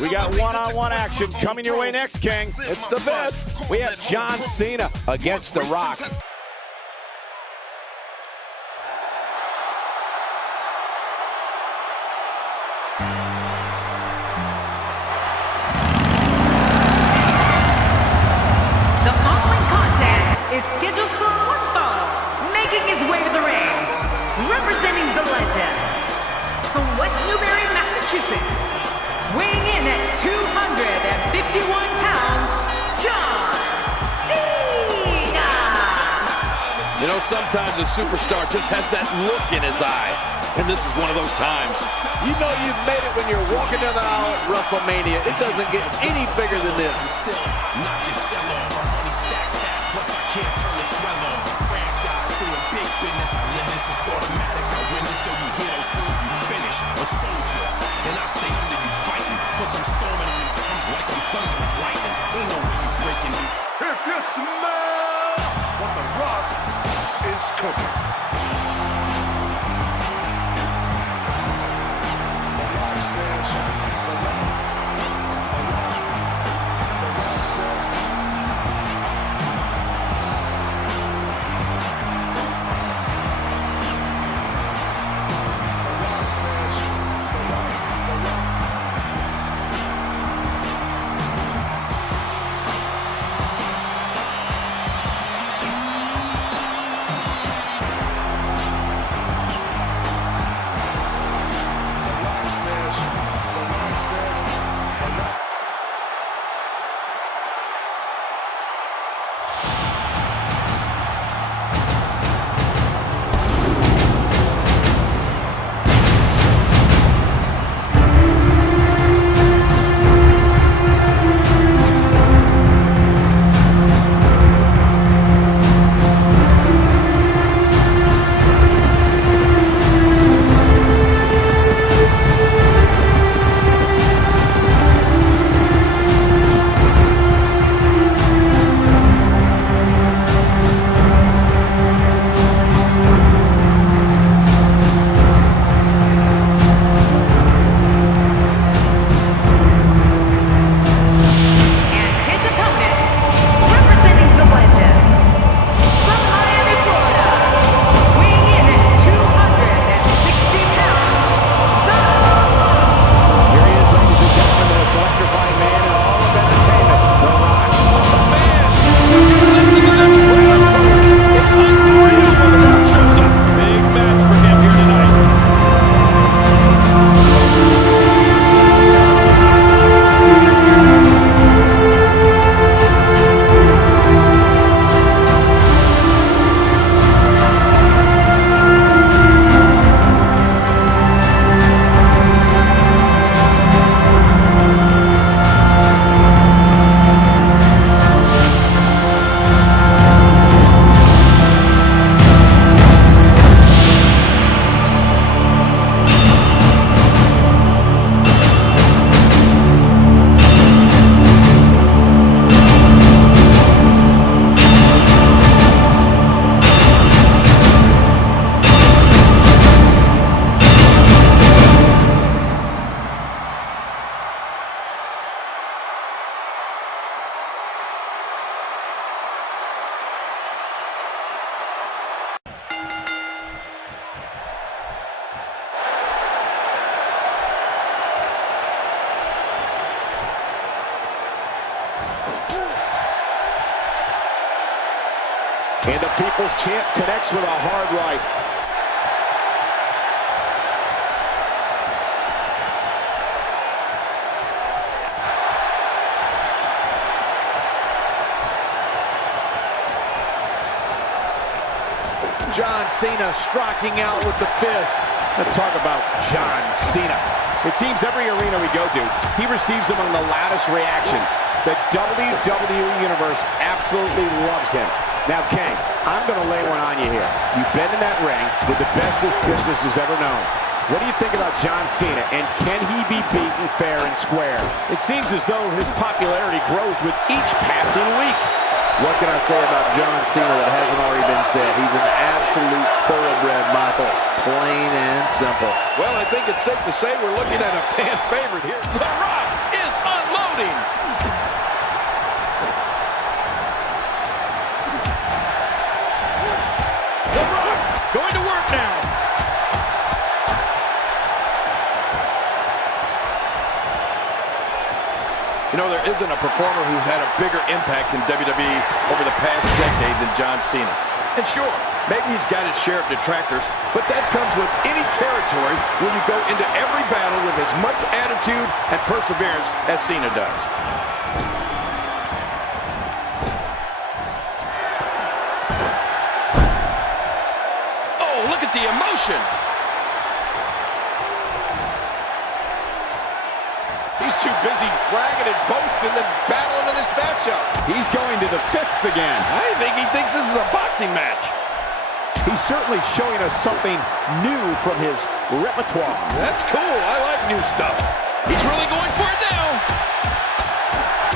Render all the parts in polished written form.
We got one-on-one action coming your way next, King. It's the best. We have John Cena against The Rock. The following contest is scheduled for one fall, making his way to the ring, representing the legend from West Newbury, Massachusetts, weighing in at 251 pounds, John Cena. You know, sometimes a superstar just has that look in his eye, and this is one of those times. You know you've made it when you're walking down the aisle at WrestleMania. It doesn't get any bigger than this. Knock your shell off, my money stacked fat, plus I can't turn the swell off. Franchise doing big business, I live this, it's automatic, I win this, so you hear those moves, you finish, a soldier, and I stay under you fighting, plus I'm storming on you chumps like I'm thunder and lightning, ain't no way you breaking me. If you smell what The Rock is cooking. And the People's Champ connects with a hard right. John Cena striking out with the fist. Let's talk about John Cena. It seems every arena we go to, he receives among the loudest reactions. The WWE Universe absolutely loves him. Now, King, I'm going to lay one on you here. You've been in that ring with the best this business has ever known. What do you think about John Cena, and can he be beaten fair and square? It seems as though his popularity grows with each passing week. What can I say about John Cena that hasn't already been said? He's an absolute thoroughbred, Michael. Plain and simple. Well, I think it's safe to say we're looking at a fan favorite here. The Rock! You know, there isn't a performer who's had a bigger impact in WWE over the past decade than John Cena. And sure, maybe he's got his share of detractors, but that comes with any territory when you go into every battle with as much attitude and perseverance as Cena does. Oh, look at the emotion. He's too busy bragging and boasting than battling in this matchup. He's going to the fists again. I think he thinks this is a boxing match. He's certainly showing us something new from his repertoire. That's cool. I like new stuff. He's really going for it now.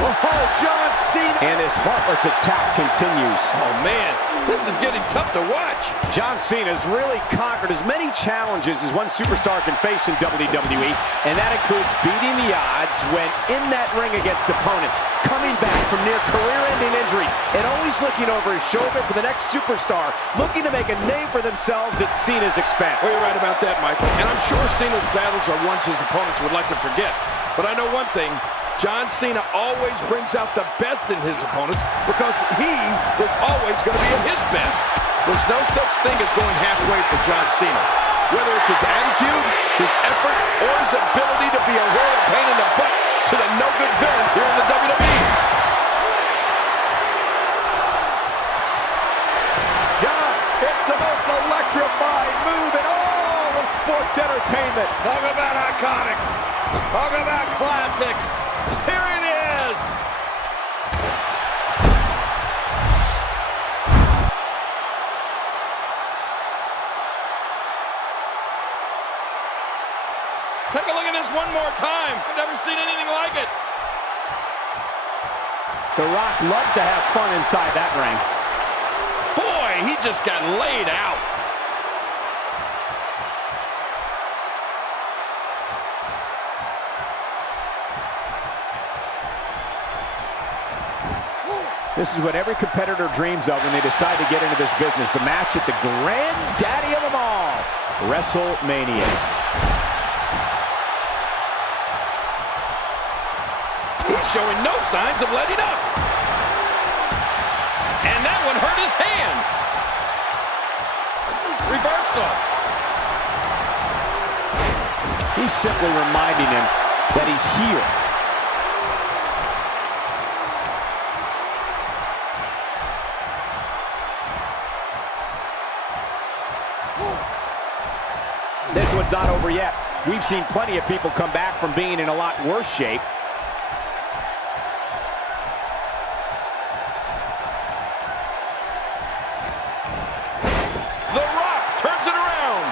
Oh, John Cena. And his heartless attack continues. Oh, man. This is getting tough to watch. John Cena has really conquered as many challenges as one superstar can face in WWE, and that includes beating the odds when in that ring against opponents, coming back from near career-ending injuries, and always looking over his shoulder for the next superstar, looking to make a name for themselves at Cena's expense. Well, you're right about that, Michael. And I'm sure Cena's battles are ones his opponents would like to forget. But I know one thing. John Cena always brings out the best in his opponents because he is always going to be at his best. There's no such thing as going halfway for John Cena. Whether it's his attitude, his effort, or his ability to be a royal pain in the butt to the no-good villains here in the WWE. John, it's the most electrifying move in all of sports entertainment. Talk about iconic. Talk about classic. Here it is. Take a look at this one more time. I've never seen anything like it. The Rock loved to have fun inside that ring. Boy, he just got laid out. This is what every competitor dreams of when they decide to get into this business. A match at the granddaddy of them all, WrestleMania. He's showing no signs of letting up. And that one hurt his hand. Reversal. He's simply reminding him that he's here. This one's not over yet. We've seen plenty of people come back from being in a lot worse shape. The Rock turns it around.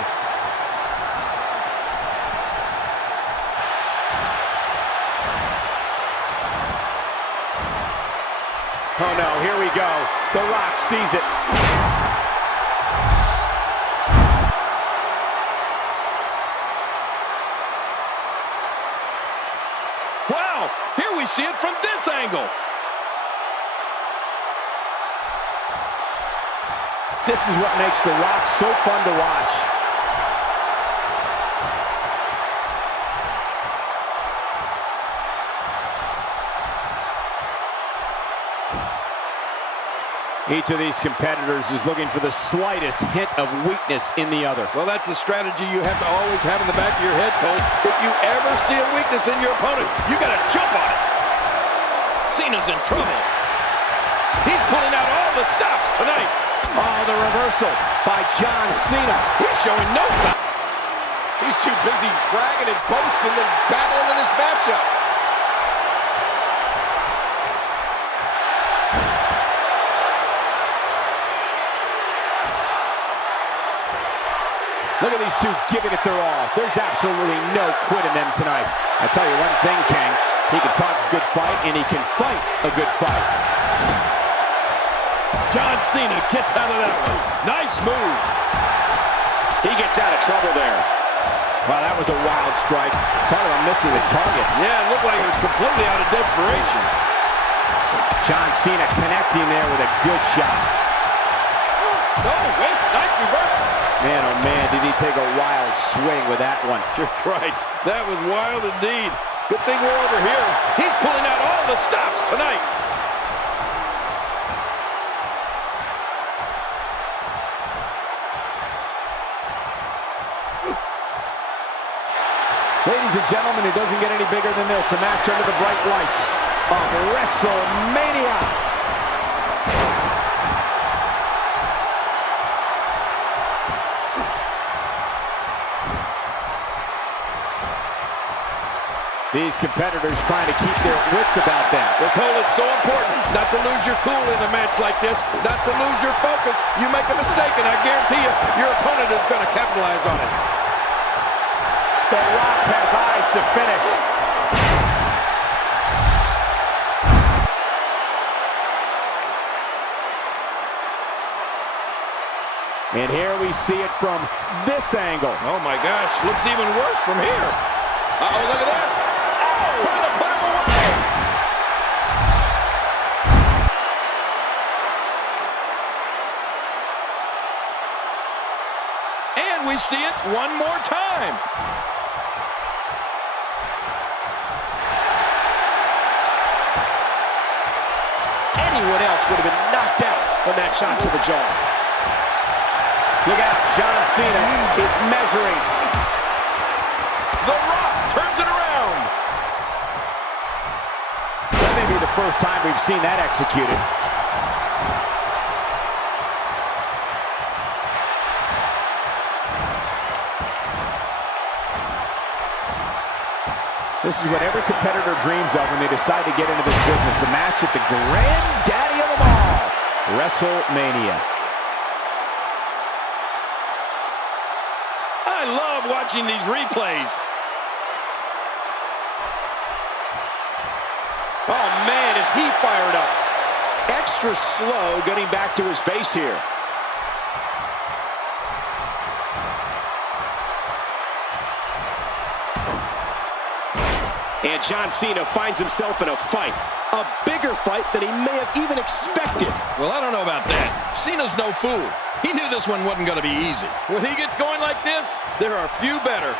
Oh no, here we go. The Rock sees it. Wow, here we see it from this angle. This is what makes The Rock so fun to watch. Each of these competitors is looking for the slightest hint of weakness in the other. Well, that's a strategy you have to always have in the back of your head, Cole. If you ever see a weakness in your opponent, you got to jump on it. Cena's in trouble. He's pulling out all the stops tonight. Oh, the reversal by John Cena. He's showing no sign. He's too busy bragging and boasting than battling in this matchup. Look at these two giving it their all. There's absolutely no quit in them tonight. I tell you one thing, King. He can talk a good fight, and he can fight a good fight. John Cena gets out of that one. Nice move. He gets out of trouble there. Wow, that was a wild strike. Talk about missing the target. Yeah, it looked like it was completely out of desperation. John Cena connecting there with a good shot. No, wait, nice reversal. Man, oh man, did he take a wild swing with that one. You're right. That was wild indeed. Good thing we're over here. He's pulling out all the stops tonight. Ladies and gentlemen, it doesn't get any bigger than this. A match under the bright lights of WrestleMania. These competitors trying to keep their wits about them. Well, Cole, it's so important not to lose your cool in a match like this, not to lose your focus. You make a mistake, and I guarantee you, your opponent is going to capitalize on it. The Rock has eyes to finish. And here we see it from this angle. Oh, my gosh. Looks even worse from here. Uh-oh, look at this. Oh, trying to put him away. And we see it one more time. Anyone else would have been knocked out from that shot to the jaw. Look out, John Cena is measuring. The Rock turns it around. That may be the first time we've seen that executed. This is what every competitor dreams of when they decide to get into this business. A match at the granddaddy of them all, WrestleMania. I love watching these replays. Oh, man, is he fired up. Extra slow getting back to his base here. And John Cena finds himself in a fight. A bigger fight than he may have even expected. Well, I don't know about that. Cena's no fool. He knew this one wasn't going to be easy. When he gets going like this, there are few better.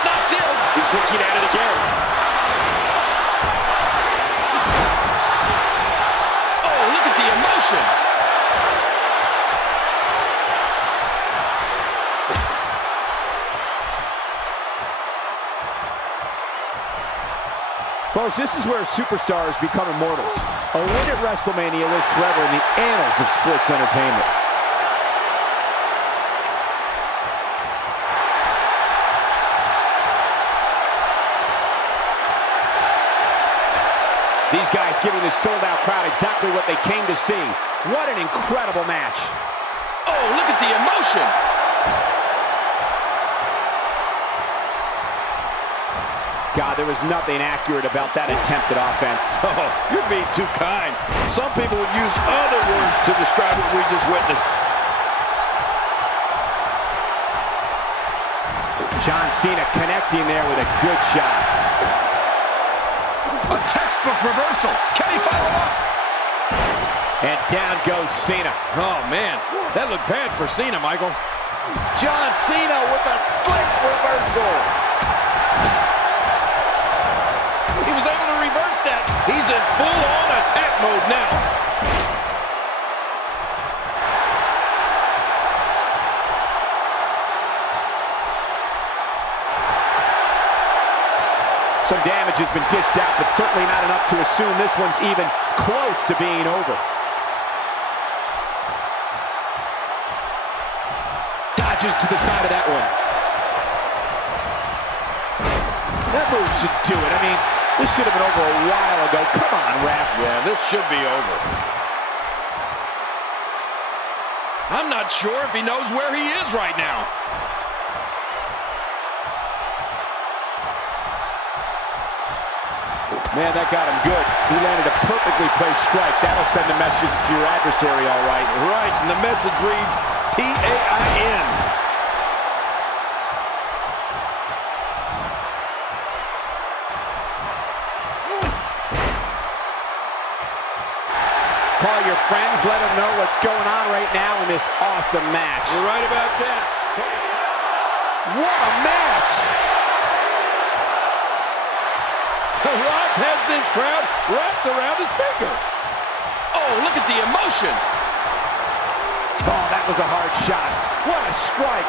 Not this. He's looking at it again. Oh, look at the emotion. Folks, this is where superstars become immortals. A win at WrestleMania lives forever in the annals of sports entertainment. These guys giving this sold-out crowd exactly what they came to see. What an incredible match. Oh, look at the emotion. God, there was nothing accurate about that attempted offense. Oh, you're being too kind. Some people would use other words to describe what we just witnessed. John Cena connecting there with a good shot. A textbook reversal. Can he follow up? And down goes Cena. Oh, man. That looked bad for Cena, Michael. John Cena with a slick reversal. He was able to reverse that. He's in full-on attack mode now. Some damage has been dished out, but certainly not enough to assume this one's even close to being over. Dodges to the side of that one. That move should do it. I mean, this should have been over a while ago. Come on, ref. Yeah, this should be over. I'm not sure if he knows where he is right now. Man, that got him good. He landed a perfectly placed strike. That'll send a message to your adversary, all right. Right, and the message reads P-A-I-N. Call your friends, let them know what's going on right now in this awesome match. You're right about that. What a match! The Rock has this crowd wrapped around his finger. Oh, look at the emotion. Oh, that was a hard shot. What a strike.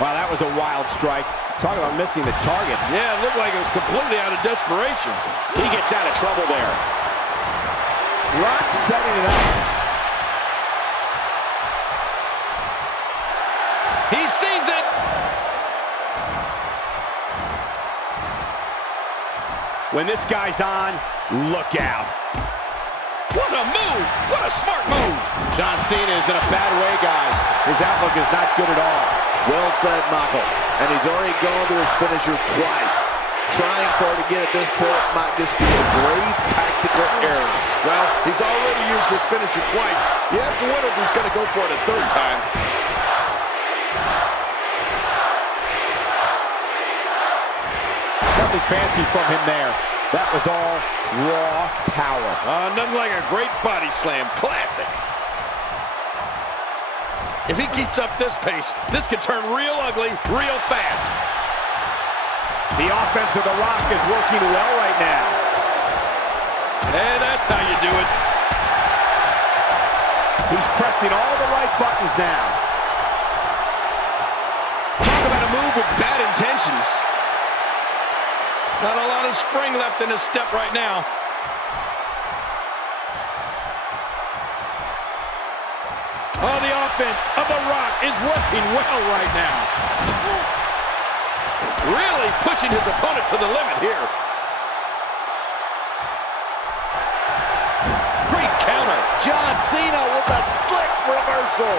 Wow, that was a wild strike. Talk about missing the target. Yeah, it looked like it was completely out of desperation. He gets out of trouble there. Rock setting it up. He sees it. When this guy's on, look out. What a move! What a smart move! John Cena is in a bad way, guys. His outlook is not good at all. Well said, Michael. And he's already gone to his finisher twice. Trying for it again at this point might just be a grave tactical error. Well, he's already used his finisher twice. You have to wonder if he's going to go for it a third time. Nothing fancy from him there. That was all raw power. Nothing like a great body slam. Classic. If he keeps up this pace, this could turn real ugly real fast. The offense of The Rock is working well right now. And that's how you do it. He's pressing all the right buttons now. Talk about a move with bad intentions. Not a lot of spring left in his step right now. Oh, the offense of The Rock is working well right now. Really pushing his opponent to the limit here. Great counter. John Cena with a slick reversal.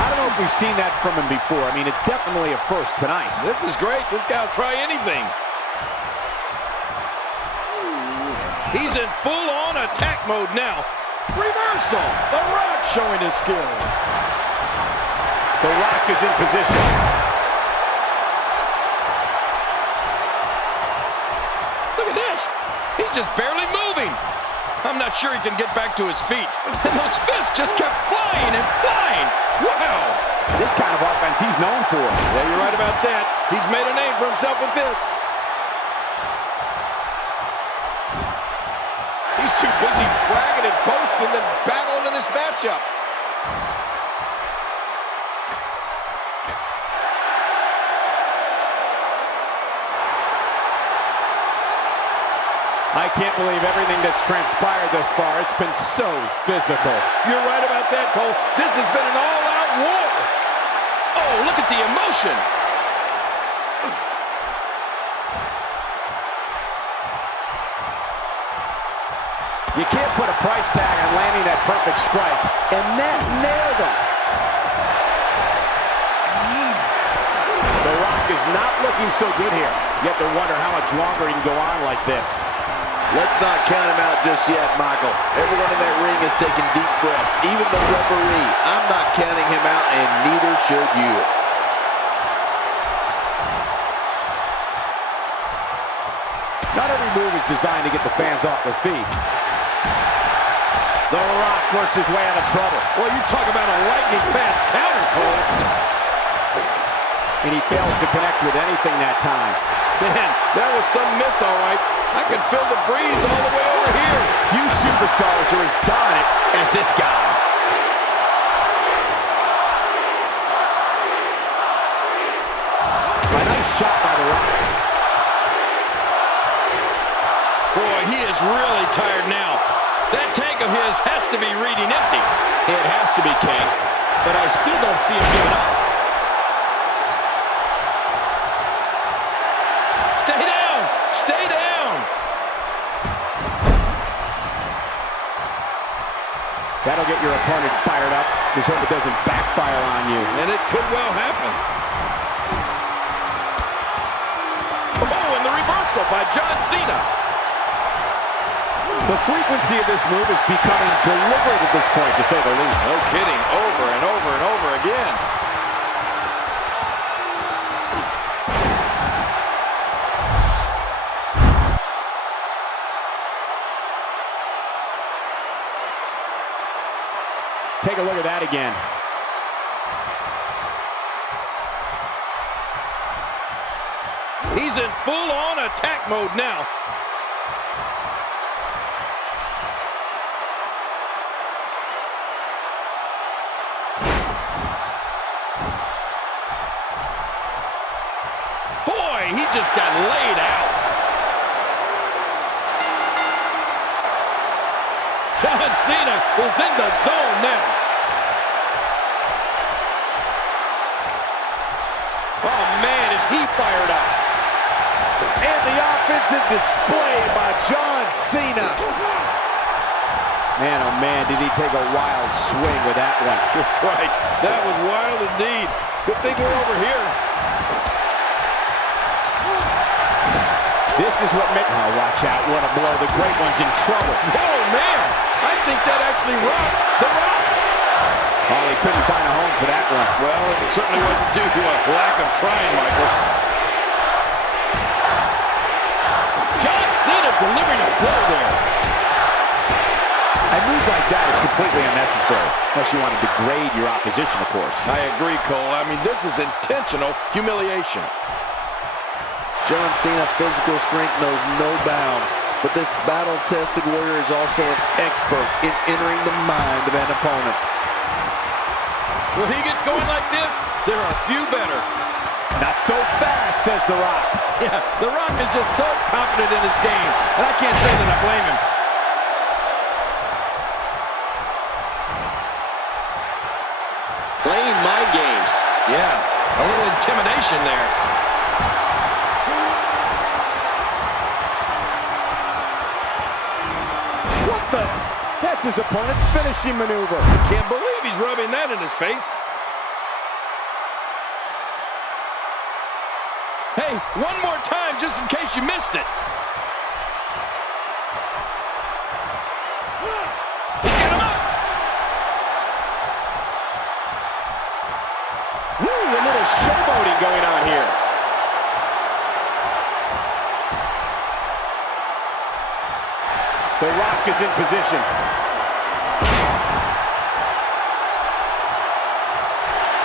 I don't know if we've seen that from him before. I mean, it's definitely a first tonight. This is great. This guy will try anything. He's in full-on attack mode now. Reversal. The Rock showing his skills. The Rock is in position. Look at this. He's just barely moving. I'm not sure he can get back to his feet. And those fists just kept flying and flying. Wow. This kind of offense he's known for. Yeah, you're right about that. He's made a name for himself with this. He's too busy bragging and boasting than battling in this matchup. I can't believe everything that's transpired thus far. It's been so physical. You're right about that, Cole. This has been an all-out war. Oh, look at the emotion. You can't put a price tag on landing that perfect strike. And that nailed him. The Rock is not looking so good here. You have to wonder how much longer he can go on like this. Let's not count him out just yet, Michael. Everyone in that ring is taking deep breaths. Even the referee. I'm not counting him out, and neither should you. Not every move is designed to get the fans off their feet. The Rock works his way out of trouble. Well, you talk about a lightning-fast counter, Cole. And he fails to connect with anything that time. Man, that was some miss, all right. I can feel the breeze all the way over here. Few superstars are as dominant as this guy. A nice shot by The Rock. Boy, he is really tired now. That tank of his has to be reading empty. It has to be, King. But I still don't see him giving up. Stay down! Stay down! That'll get your opponent fired up. Just hope it doesn't backfire on you. And it could well happen. Oh, and the reversal by John Cena. The frequency of this move is becoming deliberate at this point, to say the least. No kidding. Over and over and over again. Take a look at that again. He's in full-on attack mode now. Boy, he just got laid out. John Cena is in the zone now. Oh, man, is he fired up. And the offensive display by John Cena. Man, oh man, did he take a wild swing with that one. Right, that was wild indeed. Good thing we're over here. This is what makes... Oh, watch out, what a blow. The Great One's in trouble. Oh, man, I think that actually rocked the Rock. Oh, he couldn't find a home for that one. Well, it certainly wasn't due to a lack of trying, Michael. John Cena delivering a blow there. A move like that is completely unnecessary, unless you want to degrade your opposition, of course. I agree, Cole. I mean, this is intentional humiliation. John Cena, physical strength knows no bounds, but this battle-tested warrior is also an expert in entering the mind of an opponent. When he gets going like this, there are few better. Not so fast, says The Rock. Yeah, The Rock is just so confident in his game, and I can't say that I blame him. Playing mind games. Yeah, a little intimidation there. What the? That's his opponent's finishing maneuver. Can't believe he's rubbing that in his face. Hey, one more time just in case you missed it. He's got him up. Woo, a little showboating going on here. The Rock is in position.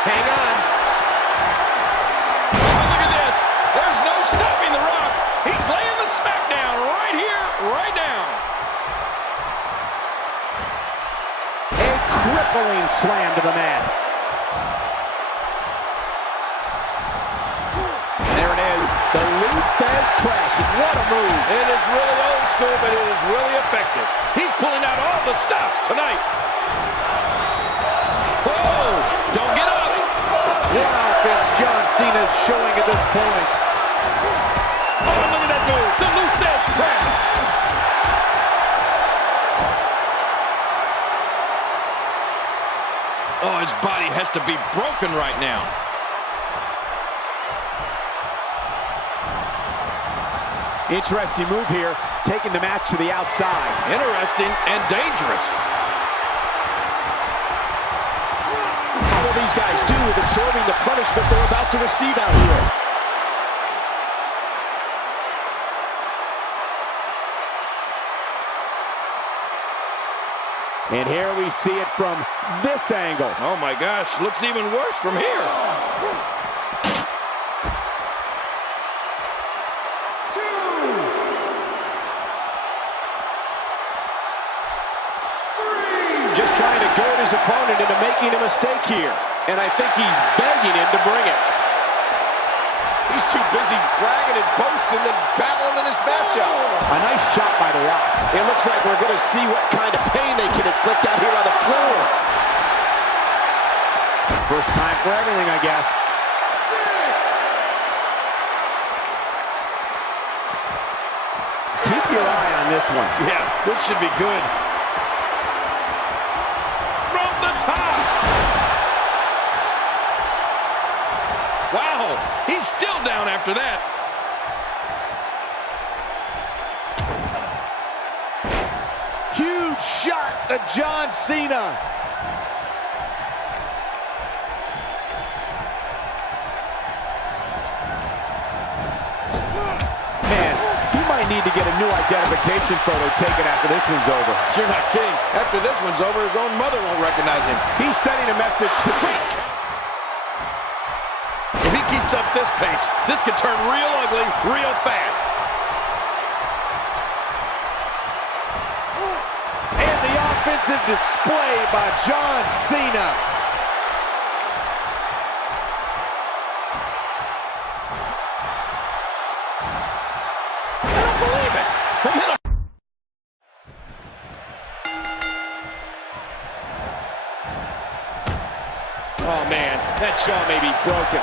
Hang on. Oh, look at this. There's no stopping The Rock. He's laying the smackdown right here, right now. A crippling slam to the man. There it is. The Luthez press. What a move. It is really old school, but it is really effective. He's pulling out all the stops tonight. Whoa! Don't get up. What offense John Cena's showing at this point. Oh, look at that move. The Luthez press. Oh, his body has to be broken right now. Interesting move here, taking the match to the outside. Interesting and dangerous. How will these guys do with absorbing the punishment they're about to receive out here? And here we see it from this angle. Oh my gosh, looks even worse from here. Just trying to goad his opponent into making a mistake here. And I think he's begging him to bring it. He's too busy bragging and boasting than battling in this matchup. A nice shot by The Rock. It looks like we're going to see what kind of pain they can inflict out here on the floor. First time for everything, I guess. Keep your eye on this one. Yeah, this should be good. From the top. Wow, he's still down after that. Huge shot to John Cena. Man, he might need to get a new identification photo taken after this one's over. You're not kidding. After this one's over, his own mother won't recognize him. He's sending a message to... If he keeps up at this pace, this could turn real ugly real fast. And the offensive display by John Cena. I don't believe it. Oh, man, that jaw may be broken.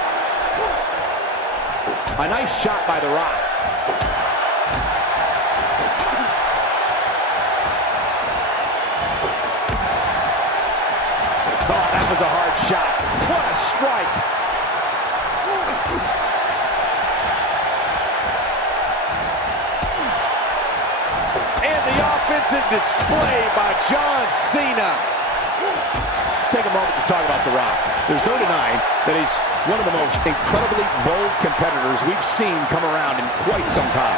A nice shot by The Rock. Oh, that was a hard shot. What a strike. And the offensive display by John Cena. Let's take a moment to talk about The Rock. There's no denying that he's one of the most incredibly bold competitors we've seen come around in quite some time.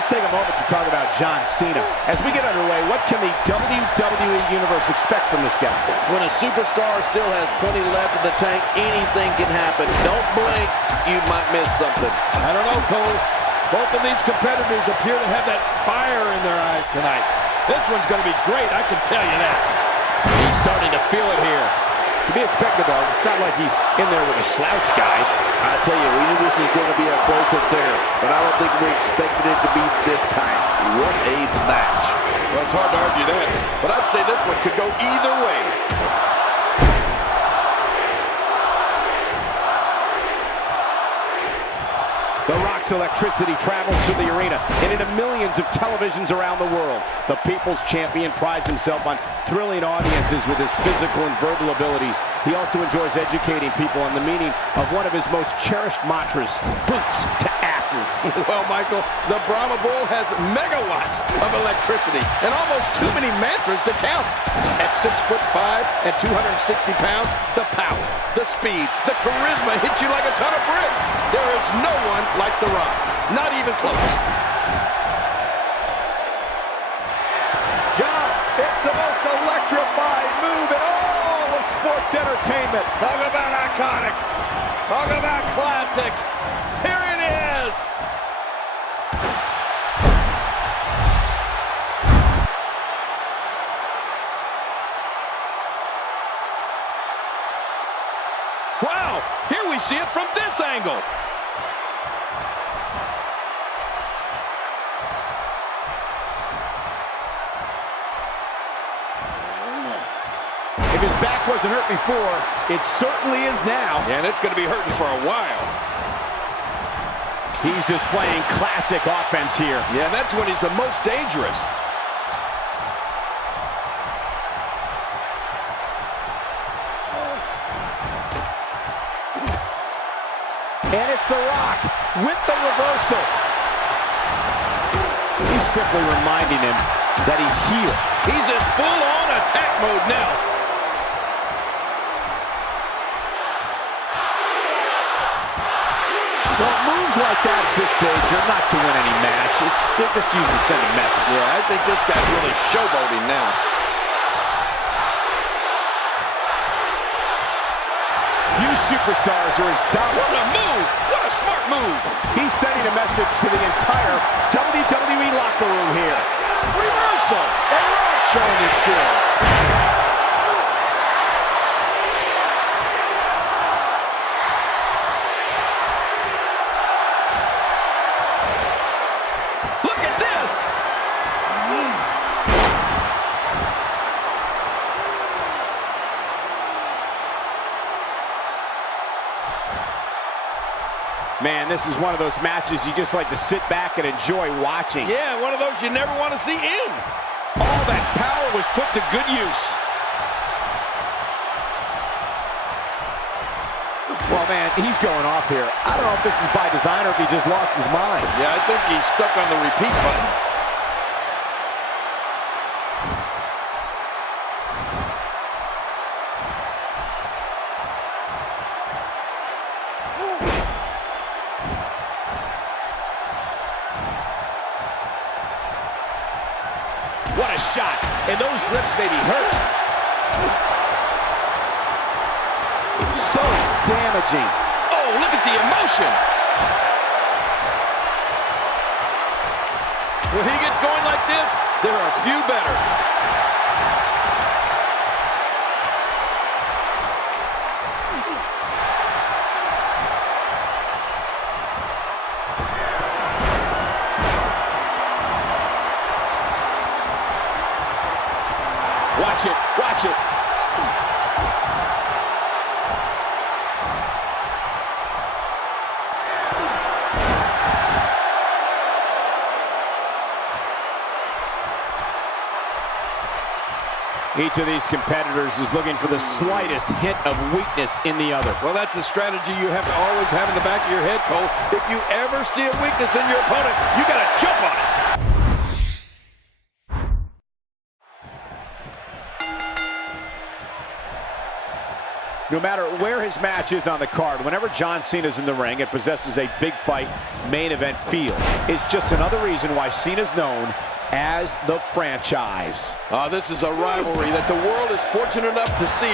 Let's take a moment to talk about John Cena. As we get underway, what can the WWE Universe expect from this guy? When a superstar still has plenty left in the tank, anything can happen. Don't blink, you might miss something. I don't know, Cole. Both of these competitors appear to have that fire in their eyes tonight. This one's going to be great, I can tell you that. He's starting to feel it here. To be expected, though, it's not like he's in there with a slouch, guys. I tell you, we knew this was going to be a close affair, but I don't think we expected it to be this tight. What a match. Well, it's hard to argue that, but I'd say this one could go either way. The Rock's electricity travels through the arena and into millions of televisions around the world. The People's Champion prides himself on thrilling audiences with his physical and verbal abilities. He also enjoys educating people on the meaning of one of his most cherished mantras, boots to asses. Well, Michael, the Brahma Bull has megawatts of electricity and almost too many mantras to count. At 6'5" and 260 pounds, the power, the speed, the charisma hits you like a ton of bricks. There is no one like The Rock. Not even close. John, it's the most electrifying move in all of sports entertainment. Talk about iconic. Talk about classic. Here it is. Wow, here we see it from this angle. If his back wasn't hurt before, it certainly is now. And it's going to be hurting for a while. He's displaying classic offense here. Yeah, that's when he's the most dangerous. And it's The Rock with the reversal. He's simply reminding him that he's healed. He's in full-on attack mode now. Well, moves like that at this stage are not to win any match. They're just used to send a message. Yeah, I think this guy's really showboating now. Few superstars are as dominant. What a move! What a smart move! He's sending a message to the entire WWE locker room here. Reversal! The Rock showing his skill. Look at this! Man, this is one of those matches you just like to sit back and enjoy watching. Yeah, one of those you never want to see end. All that power was put to good use. Well, man, he's going off here. I don't know if this is by design or if he just lost his mind. Yeah, I think he's stuck on the repeat button. What a shot. And those ribs may be hurt. So damaging. Oh, Oh, look at the emotion. When he gets going like this, there are a few better. Watch it, watch it. Each of these competitors is looking for the slightest hint of weakness in the other. Well, that's a strategy you have to always have in the back of your head, Cole. If you ever see a weakness in your opponent, you got to jump on it. No matter where his match is on the card, whenever John Cena's in the ring, it possesses a big fight main event feel. It's just another reason why Cena's known as the franchise. This is a rivalry that the world is fortunate enough to see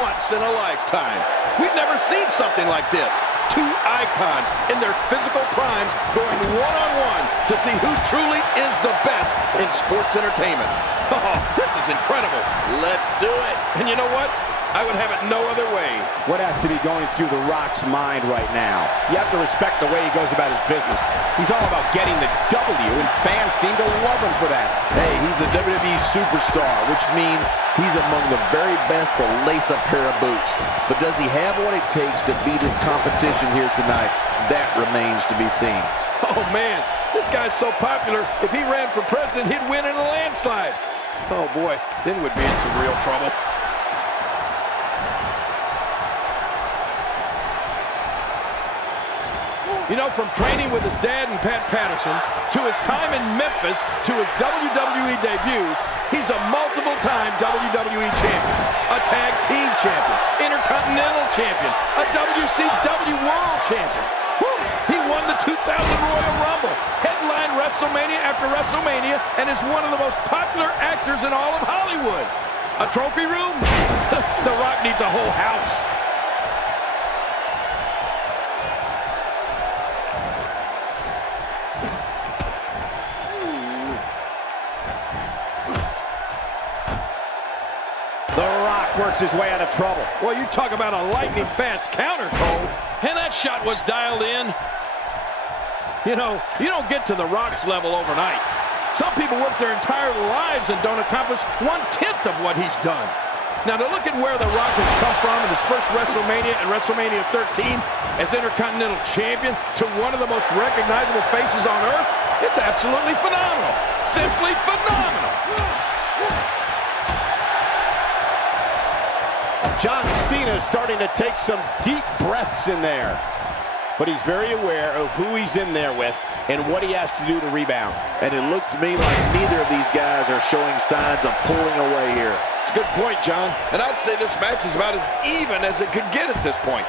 once in a lifetime. We've never seen something like this. Two icons in their physical primes going one-on-one to see who truly is the best in sports entertainment. Oh, this is incredible. Let's do it. And you know what? I would have it no other way. What has to be going through The Rock's mind right now? You have to respect the way he goes about his business. He's all about getting the W, and fans seem to love him for that. Hey, he's a WWE superstar, which means he's among the very best to lace a pair of boots. But does he have what it takes to beat his competition here tonight? That remains to be seen. Oh, man, this guy's so popular, if he ran for president, he'd win in a landslide. Oh, boy, then we'd be in some real trouble. You know, from training with his dad and Pat Patterson, to his time in Memphis, to his WWE debut, he's a multiple-time WWE champion, a tag team champion, intercontinental champion, a WCW world champion. Woo! He won the 2000 Royal Rumble, headlined WrestleMania after WrestleMania, and is one of the most popular actors in all of Hollywood. A trophy room? The Rock needs a whole house. Works his way out of trouble. Well, you talk about a lightning-fast counter, Cole. And that shot was dialed in. You know, you don't get to The Rock's level overnight. Some people work their entire lives and don't accomplish 1/10 of what he's done. Now, to look at where The Rock has come from in his first WrestleMania and WrestleMania 13 as Intercontinental Champion to one of the most recognizable faces on earth, it's absolutely phenomenal. Simply phenomenal. John Cena is starting to take some deep breaths in there. But he's very aware of who he's in there with and what he has to do to rebound. And it looks to me like neither of these guys are showing signs of pulling away here. It's a good point, John. And I'd say this match is about as even as it could get at this point.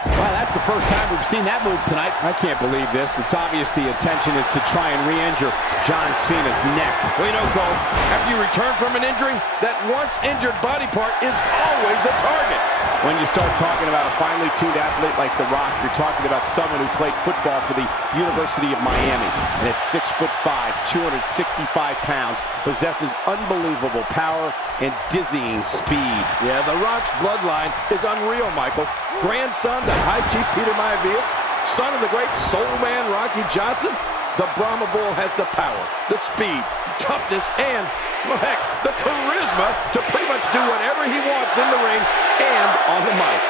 Well, that's the first time we've seen that move tonight. I can't believe this. It's obvious the intention is to try and re-injure John Cena's neck. Well, you know, Cole, after you return from an injury, that once injured body part is always a target. When you start talking about a finely tuned athlete like The Rock, you're talking about someone who played football for the University of Miami. And at 6'5", 265 pounds, possesses unbelievable power and dizzying speed. Yeah, The Rock's bloodline is unreal, Michael. Grandson to High Chief Peter Maivia, son of the great soul man Rocky Johnson, the Brahma Bull has the power, the speed, toughness, and, well, heck, the charisma to pretty much do whatever he wants in the ring and on the mic.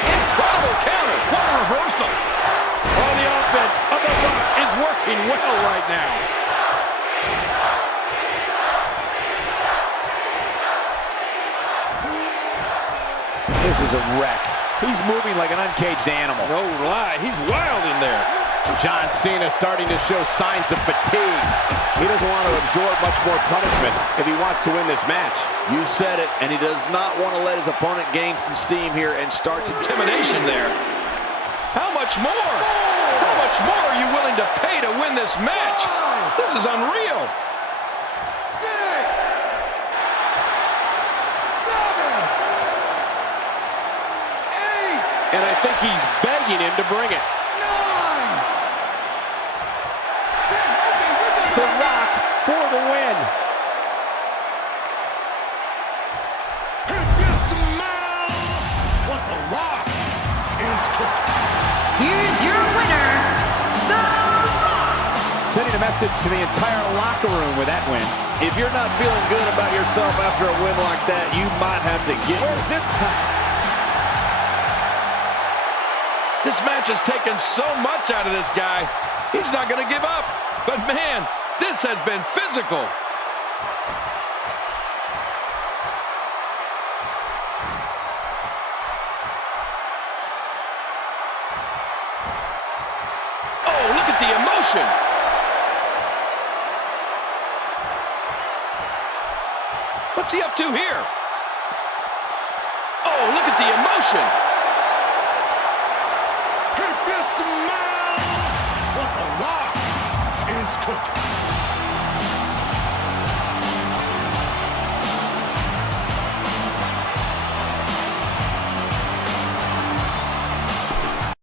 Incredible counter. What a reversal. Oh, the offense of The Rock is working well right now. This is a wreck. He's moving like an uncaged animal. No lie, he's wild in there. John Cena starting to show signs of fatigue. He doesn't want to absorb much more punishment if he wants to win this match. You said it, and he does not want to let his opponent gain some steam here and start intimidation there. How much more? How much more are you willing to pay to win this match? This is unreal. 6, 7, And I think he's begging him to bring it. The Rock for the win. If you smell what The Rock is cooking. Here's your winner, The Rock. Sending a message to the entire locker room with that win. If you're not feeling good about yourself after a win like that, you might have to get... Where's it? This match has taken so much out of this guy. He's not going to give up. But man, this has been physical. Oh, look at the emotion. What's he up to here? Oh, look at the emotion.